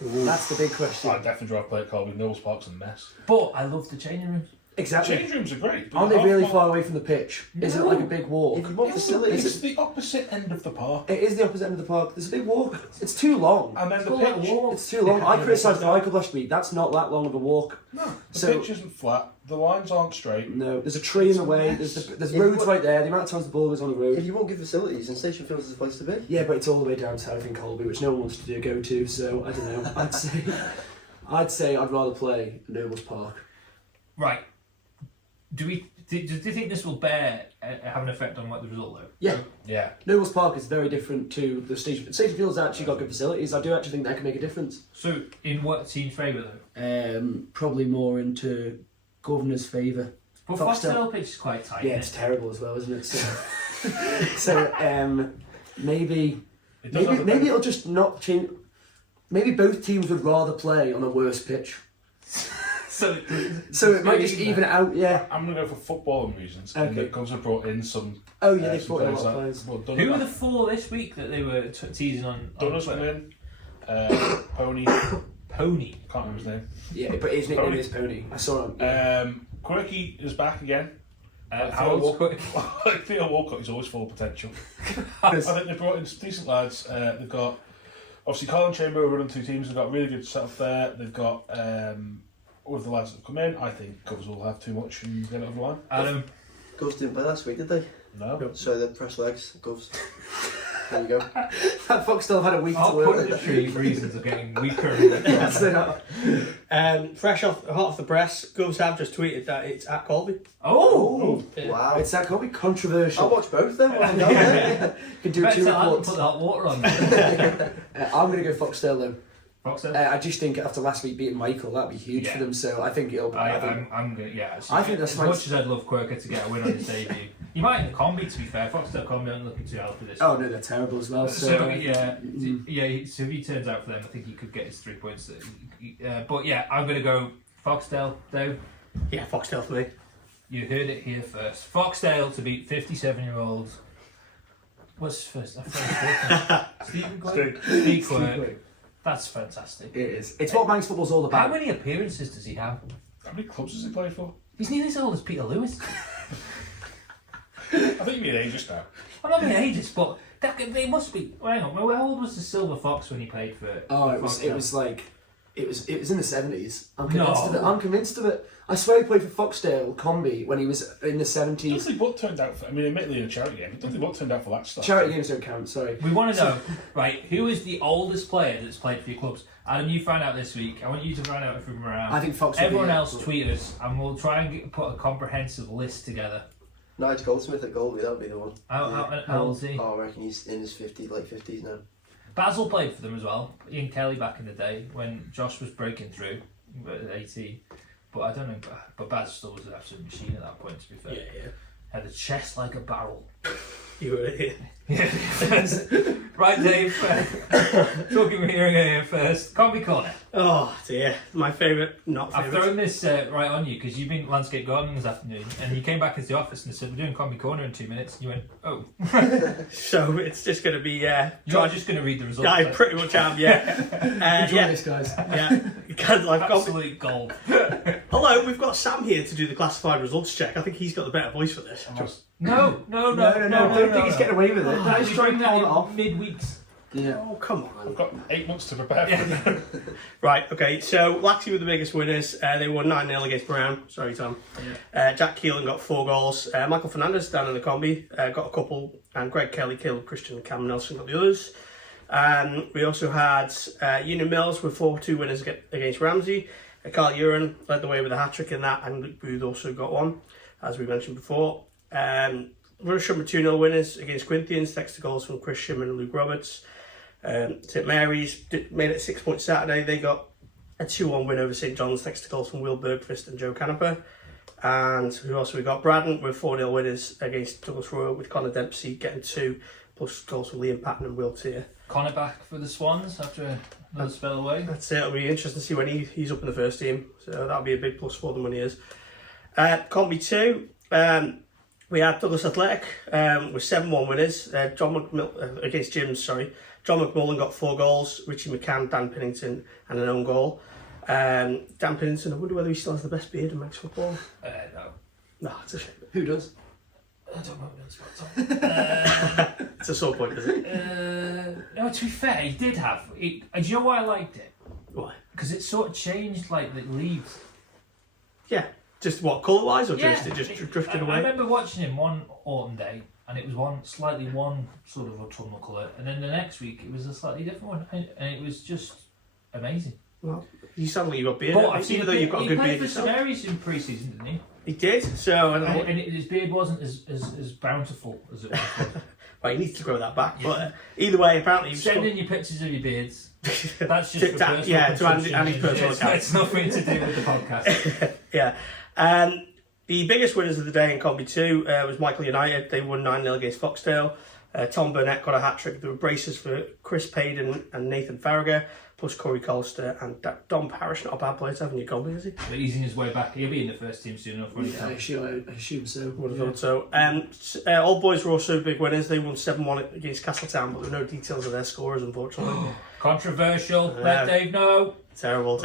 That's the big question. I'd definitely rather play at Colby. Nobles Park's a mess. But I love the changing rooms. Exactly. Change rooms are great. but Aren't they half really mile- far away from the pitch? Isn't it like a big walk? If you want facilities, It's the opposite end of the park. It is the opposite end of the park. There's a big walk. It's too long. And then It's the called a pitch. walk. It's too long. I criticised the Club last week. That's not that long of a walk. No, the So- pitch isn't flat. The lines aren't straight. No, there's a tree in the way. There's Yeah, roads but- right there. The amount of times the ball goes on the if road. you won't give facilities, then Station Fields is the place to be. Yeah, but it's all the way down south in Colby, which no one wants to go to. So I don't know. I'd say I'd rather play at Nobles Park. Right. Do you think this will have an effect on what the result though? Yeah. Yeah. Nobles Park is very different to the Station. Station Field's actually got good facilities. I do actually think that can make a difference. So in what team's favour though? Probably more into Governor's favour. But Foxtel. Foxtel pitch is quite tight. Yeah, isn't it's it? terrible as well, isn't it? So, maybe It does have a maybe it'll just not change. Maybe both teams would rather play on a worse pitch, So it might just even it out. Yeah. I'm going to go for footballing reasons. And Okay. the Cubs have brought in some. Oh yeah, they some brought in a players lot of that- players. well, who were the Dunn- 4 this week that they were teasing on? Dunner's come Twitter? in. Pony. I Pony. can't remember his name. Yeah, but his nickname Pony. is Pony. I saw him. Quirky is back again. How old's Quick? Like Theo Walcott is always full of potential. I think they brought in some decent lads. They've got obviously Colin Chamber running 2 teams. They've got really good setup there. They've got with the lads that have come in. I think Cubs will have too much and get it over the line. Adam. Govs didn't play last week, did they? No. So they press legs, Govs. There you go. That Foxtel had a week to I'll work. put the tree reasons of getting weaker. That's it. Fresh off hot off the press, Govs have just tweeted that it's at Colby. Oh! Wow. It's that could be controversial. I'll watch both then. While I'm down there. You can do Better 2 tell Adam to reports. put the hot water on. I'm going to go Foxtel though. Foxtel? I just think after last week beating Michael, that'd be huge Yeah. for them. So I think it'll. I'm gonna, yeah. I think that's as my- much as I'd love Quirker to get a win on his debut. He might in the combi, to be fair. Foxtel combi aren't looking too healthy this. Oh no, they're terrible as well. So, So yeah. So if he turns out for them, I think he could get his 3 points. But yeah, I'm gonna go Foxtel though. Yeah, Foxtel for me. You heard it here first. Foxdale to beat 57-year-old. What's his first? Stephen Quirk. Steve Quirk. That's fantastic. it is. It's what Manx football's all How about. many appearances does he have? How many clubs has he played for? He's nearly as old as Peter Lewis. I think you're being ageist now. I'm not being ageist, but they must be. Hang on, how old was the Silver Fox when he played for? Oh, it Foxtel? was like, it was in the 70s. I'm No. convinced of it. I'm convinced of it. I swear he played for Foxdale Combi when he was in the 70s. Dudley Butt turned out for, I mean, admittedly in a charity game, but Dudley Butt turned out for that stuff. Charity games don't count. Sorry. We want to know, right? Who is the oldest player that's played for your clubs? Adam, you find out this week. I want you to find out from around. I think Fox. will be Everyone it, else but- tweet us, and we'll try and put a comprehensive list together. Nigel Goldsmith at goalie, that would be the one. How old is he? Oh, I reckon he's in his 50s, late 50s now. Basil played for them as well. Ian Kelly back in the day when Josh was breaking through at 18. But I don't know. But Baz still was an absolute machine at that point. To be fair, Yeah. had a chest like a barrel. You were here. Right, Dave. Talking with hearing here first. Combi Corner. Oh dear, my favourite, not I've favourite. thrown this right on you because you've been landscape gardening this afternoon, and you came back into the office and said we're doing Combi Corner in 2 minutes. And you went, oh, So it's just going to be you're just going to read the results. I pretty much am, yeah. Enjoy Yeah, this, guys. yeah. Because I've got. Absolute gold. Hello, we've got Sam here to do the classified results check. I think he's got the better voice for this. No. No, don't think he's getting away with it. No, He's you trying bring to that pull it in off. mid-weeks. Yeah. Oh, come on. I've got 8 months to prepare for it. Right, okay, so Laxey were the biggest winners. They won 9-0 against Brown. Sorry, Tom. Jack Keelan got 4 goals. Michael Fernandez down in the combi got a couple. And Greg Kelly, Caleb Christian and Cam Nelson got the others. We also had Union Mills with 4-2 winners against Ramsey. Carl Uren led the way with a hat-trick in that, and Luke Booth also got one, as we mentioned before. Rusham were 2-0 winners against Corinthians, thanks to goals from Chris Shimon and Luke Roberts. St Mary's made it 6 points Saturday. They got a 2-1 win over St John's, thanks to goals from Will Bergfist and Joe Canepa. And who else we got? Braddon with 4-0 winners against Douglas Royal, with Connor Dempsey getting 2, plus goals from Liam Patton and Will Tier. Connor back for the Swans after another spell away. That's it. It'll be interesting to see when he's up in the first team. So that'll be a big plus for them when he is. Combi 2, we had Douglas Athletic with 7-1 winners. Against Jim's, sorry. John McMullen got 4 goals. Richie McCann, Dan Pennington, and an own goal. Dan Pinson, I wonder whether he still has the best beard in Manx football. No. No, it's a shame. Who does? I don't know what spot on. It's a sore point, is it? No, to be fair, he did have. And do you know why I liked it? Why? Because it sort of changed like the leaves. Yeah. Just what, colour-wise, or Yeah, just it just drifted I away? remember watching him one autumn day, and it was one sort of autumnal colour, and then the next week it was a slightly different one, and it was just amazing. Well, you sound like you've got beard, But I've seen even though you've got a good beard He played for St yourself. Mary's in pre-season, didn't he? He did, so I don't know. And his beard wasn't as bountiful as it was. Well, he needs to grow that back, but either way, apparently you've Send in your pictures of your beards. That's just for personal to Andy's consumption. personal account. It's nothing to do with the podcast. Yeah. The biggest winners of the day in Combi 2 was Michael United. They won 9-0 against Foxdale. Tom Burnett got a hat-trick. There were braces for Chris Payden and Nathan Farragher, plus Corey Colster and Dom Parrish. Not a bad player to have in your Combi, is he? But he's in his way back. He'll be in the first team soon enough, won't he? Yeah, I assume so. Would have thought so. All boys were also big winners. They won 7-1 against Castletown, but there were no details of their scores, unfortunately. Controversial. Let Dave know. Terrible.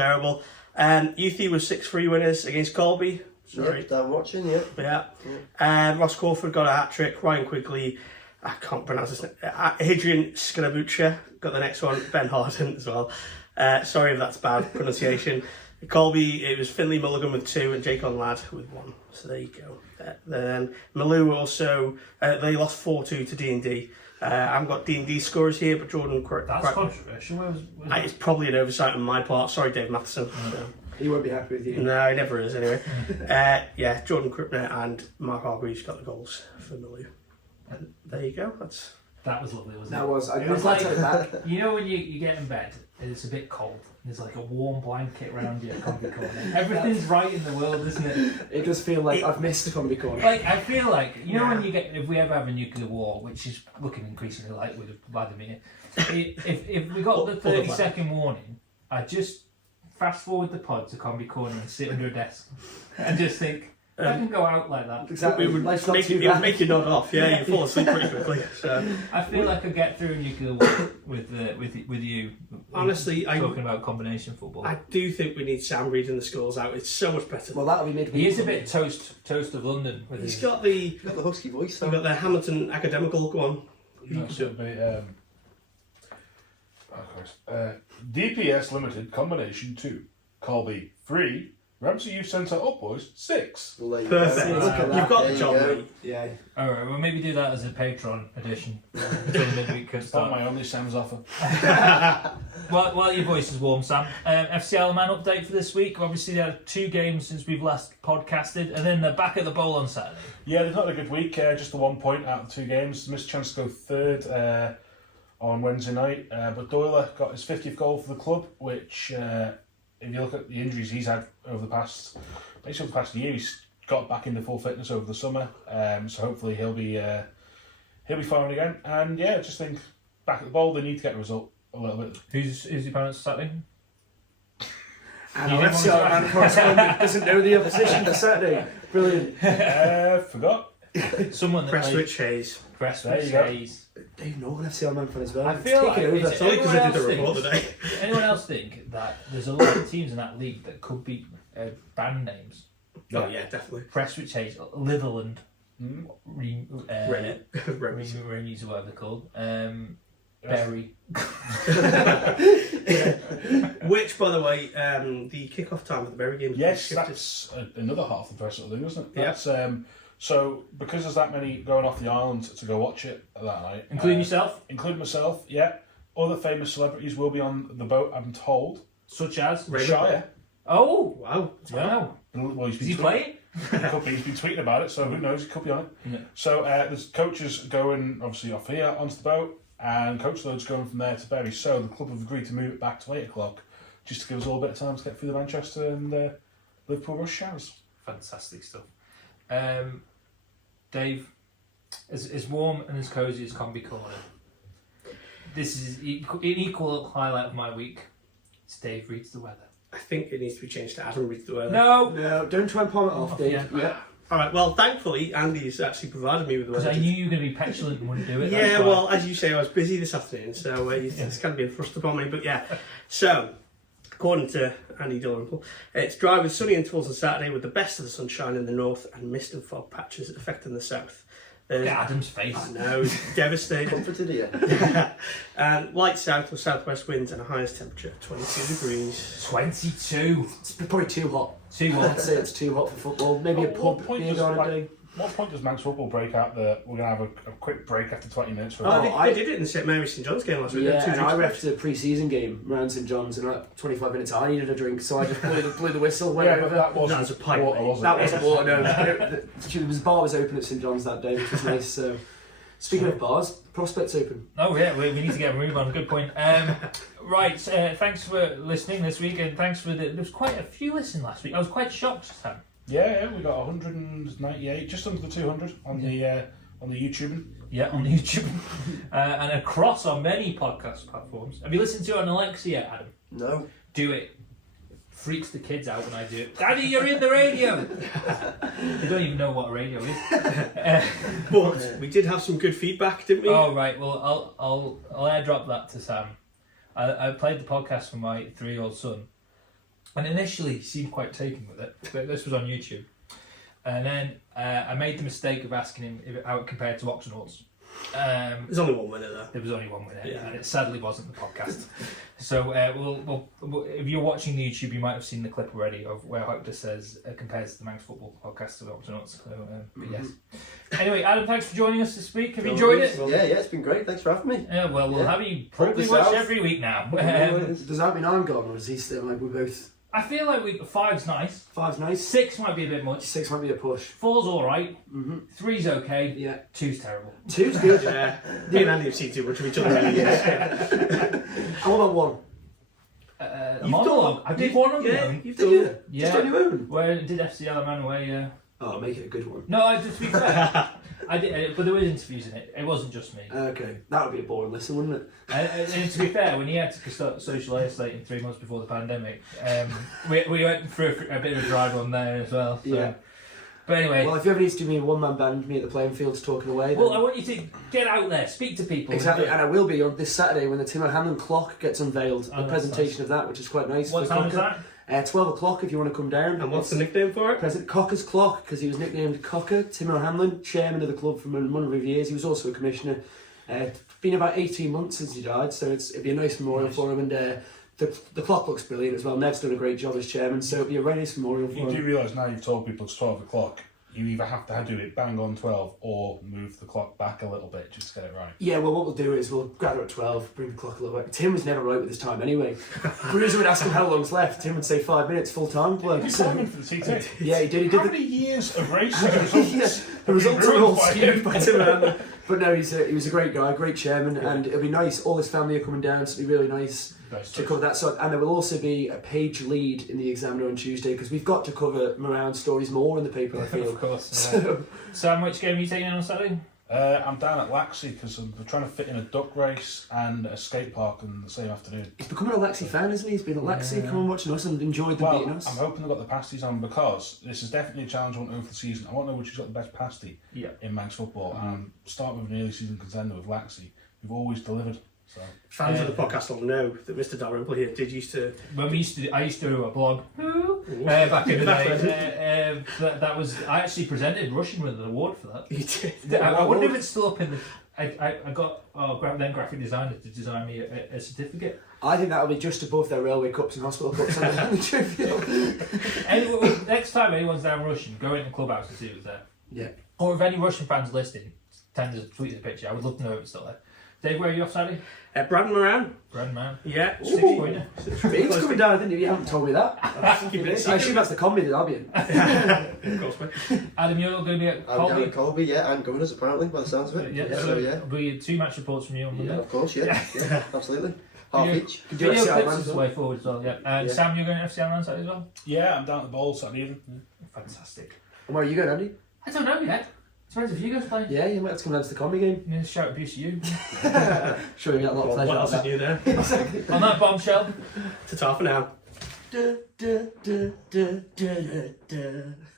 Youthy was 6-3 winners against Colby. Sorry. Yep, I'm watching, yeah. Ross Crawford got a hat-trick. Ryan Quigley, I can't pronounce his name. Hadrian Scarabuccia got the next one. Ben Harden as well. Sorry if that's bad pronunciation. Colby, it was Finley Mulligan with 2 and Jake Ladd with 1. So there you go. Then Malou also, they lost 4-2 to D&D. I haven't got D&D scores here, but Jordan... That's controversial. Where was It's probably an oversight on my part. Sorry, Dave Matheson. He won't be happy with you. No, he never is, anyway. Jordan Krippner and Mark Hargreaves got the goals for Malou. And there you go. That was lovely, wasn't it? That was. It was I'd like, take it back. you know when you get in bed and it's a bit cold, there's like a warm blanket around you at Combi Corner. Everything's right in the world, isn't it? It does feel like I've missed the Comedy Corner. Like, I feel like, you know when if we ever have a nuclear war, which is looking increasingly like with Vladimir, if we got the 30-second warning, I'd just fast forward the pod to Combi Corner and sit under a desk and just think, I can go out like that. Exactly. It would Life's not make too you bad. nod off. Yeah, you fall asleep pretty quickly. So. I feel like I could get through a nuclear war with you. Honestly, talking about combination football. I do think we need Sam reading the scores out. It's so much better. Well, that'll be midweek. He is a bit toast of London. With He's his, got the husky voice. You've got the Hamilton academical. Go on. No, so it'd be, DPS Limited Combination 2, Colby 3, Ramsey Youth Centre Up Boys 6. Well, Perfect. Look at that. You've got There the you job, go. mate. Yeah. Alright, well maybe do that as a Patreon edition until the midweek can Not start. my only Sam's offer. While your voice is warm, Sam, FCL Man update for this week. Obviously, there are 2 games since we've last podcasted, and then they're back at the Bowl on Saturday. Yeah, they've had a good week. Just the 1 point out of 2 games. Missed a chance to go third on Wednesday night. But Doyle got his 50th goal for the club, which, if you look at the injuries he's had over the past year, he's got back into full fitness over the summer. So hopefully he'll be firing again. And yeah, I just think back at the Bowl, they need to get a result a little bit. Who's your opponent Saturday? And our FCL Man correspondent doesn't know the opposition for Saturday. Brilliant. Forgot. Someone that Prestwich Hayes. There you go. Hayes. Dave Norton, FCL Man fan as well. I feel like Take it over. It's only because I did the Anyone report else today. Anyone else think that there's a lot of teams in that league that could be band names? Oh yeah, definitely. Prestwich Hayes, Litherland, Rennie. Rennie's or whatever they're called. Berry. Which, by the way, the kick-off time of the Berry game. Yes, shifted. that's another half the press thing, isn't it? Yeah. That's, so, because there's that many going off the island to go watch it that night. Including yourself? Including myself, yeah. Other famous celebrities will be on the boat, I'm told. Such as? Raven. Shire. Oh! Wow. Wow. Well, Is he playing? He's been tweeting about it, so who knows, he could be on it. Yeah. So there's coaches going, obviously, off here onto the boat, and coach loads going from there to Bury. So the club have agreed to move it back to 8 o'clock, just to give us all a bit of time to get through the Manchester and Liverpool rush hours. Fantastic stuff. Dave, as warm and as cosy as Combi Corner, this is an equal highlight of my week. It's Dave reads the weather. I think it needs to be changed to Adam reads the weather. No, Don't try and palm it off, Dave. Yeah. All right. Well, thankfully, Andy's actually provided me with the because weather. I knew you were going to be petulant and wouldn't do it. Yeah, that's why. well, as you say, I was busy this afternoon, so it's kind of been thrust upon me. But yeah, so According to Andy Dalrymple, it's dry with sunny intervals on Saturday with the best of the sunshine in the north and mist and fog patches affecting the south. Look at Adam's face. I know, it's devastating. Comforted here. And light south or southwest winds and a highest temperature of 22 degrees. 22. It's probably too hot. Too I'd hot. say it's too hot for football. Maybe a pub beer garden day. What point does Manx football break out that we're going to have a quick break after 20 minutes? For They did it in the St Mary's St John's game last week. Yeah, Two and I drinks refed a pre-season game around St John's, and at 25 minutes I needed a drink, so I just blew the whistle. Yeah, Went but over. that wasn't That was a pipe, water, mate. was it? That wasn't water, no. The bar was open at St John's that day, which was nice. So, speaking of bars, Prospect's open. Oh yeah, we need to get a move on. Good point. Right, thanks for listening this week, and thanks for there was quite a few listening last week. I was quite shocked, Sam. Yeah, we got 198, just under the 200 on the YouTube. Yeah, on YouTube and across on many podcast platforms. Have you listened to it on Alexa yet, Adam? No. Do it. Freaks the kids out when I do it. Daddy, you're in the radio. They don't even know what radio is. But we did have some good feedback, didn't we? Oh right, well I'll airdrop that to Sam. I played the podcast for my 3-year-old son, and initially he seemed quite taken with it. But this was on YouTube, and then I made the mistake of asking him how it compared to Oxenauts. There's only one winner there. There was only one winner, Yeah. and it sadly wasn't the podcast. So we'll, if you're watching the YouTube, you might have seen the clip already of where Hector says compares the Manx football podcast to the Octonauts. So, but yes. Anyway, Adam, thanks for joining us this week. Have you enjoyed it? Yeah, it's been great. Thanks for having me. Yeah, well, we'll have you probably Hope watch yourself. every week now. Does that mean I'm gone, or is he still like we both? I feel like 5's nice. 5's nice. 6 might be a bit much. 6 might be a push. 4's all right. 3's okay. Yeah. 2's terrible. 2's good. Yeah. Me and Andy have seen too much of each other. And what about 1? A monologue. I did one on my own. You've Did done you? Yeah. Just on your own? Where did FC Alaman away? Yeah. Oh, make it a good one. No, to be fair, I did, but there was interviews in it. It wasn't just me. Okay, that would be a boring listen, wouldn't it? And to be fair, when he had to start social isolating 3 months before the pandemic, we went through a bit of a drive on there as well. So. Yeah. But anyway, Well, if you ever need to do me a one-man band, me at the playing fields talking away. well, then- I want you to get out there, speak to people. Exactly, and I will be on this Saturday when the Tim O'Hanlon clock gets unveiled. Oh, The that's presentation nice. of that, which is quite nice. What for time is Cocker. that? 12 o'clock if you want to come down. And what's the nickname for it? President Cocker's Clock, because he was nicknamed Cocker. Tim O'Hanlon, chairman of the club for a number of years. He was also a commissioner. Been about 18 months since he died, so it'd be a nice memorial for him. And the clock looks brilliant as well. Nev's done a great job as chairman, so it'd be a very nice memorial for You him. do realise now you've told people it's 12 o'clock, you either have to do it bang on 12 or move the clock back a little bit just to get it right. Yeah, well, what we'll do is we'll gather at 12, bring the clock a little bit. Tim was never right with his time anyway. Bruiser would ask him how long's left. Tim would say 5 minutes full time. Like, He's so, climbing for the TT. yeah, he did. He did How the, many years of racing results? yeah, the results are all ruined by skewed him? by Tim O'Hanlon. But no, he was a great guy, great chairman, and it'll be nice. All his family are coming down, so it'll be really nice to cover that. So, and there will also be a page lead in the Examiner on Tuesday because we've got to cover Moran stories more in the paper, I feel. Of course. So, Sam, which game are you taking in on Saturday? I'm down at Laxey because we're trying to fit in a duck race and a skate park in the same afternoon. he's becoming a Lexi fan, isn't he? He's been at Lexi, come and watching us and enjoyed them beating Well, us. I'm hoping they've got the pasties on because this is definitely a challenge I want to do for the season. I want to know which has got the best pasty in Manx football. And start with an early season contender with Laxey, who've always delivered. So Fans of the podcast will know that Mr. Dalrymple here did used to. When I used to do a blog back in the day. That was I actually presented Russian with an award for that. He did. I wonder if it's still up in the. I got then graphic designer to design me a certificate. I think that'll be just above their railway cups and hospital cups on the trivial. Anyway, next time anyone's down Russian, go into the clubhouse and see what's there. Yeah. Or if any Russian fans listening, tend to tweet the picture. I would love to know if it's still there. Dave, where are you off Saturday? Braddon Moran. Braddon, man. Yeah. 6-pointer. He's coming down, didn't you? You haven't told me that. I assume that's the comedy that I'll be in. Of course, mate. Adam, you're going to be at I'm down Colby. at Colby, yeah, and Governors apparently, by the sounds of it. Yeah, So yeah. There'll be 2 match reports from you on Monday. Of course, yeah. Absolutely. Half Video- each. Could do Video FC clips Ireland is as the well. way forward as well, yeah. And Yeah. Sam, you're going to FC Ireland Saturday as well? yeah, I'm down at the bowl Saturday evening. Fantastic. And where are you going, Andy? I don't know yet. Depends if you guys play. Yeah, you might have to come down to the comedy game. I'm going to shout abuse at you. Sure, you get a lot of What pleasure out else of is new there? that. On that bombshell. Ta-ta for now. Da, da, da, da, da, da.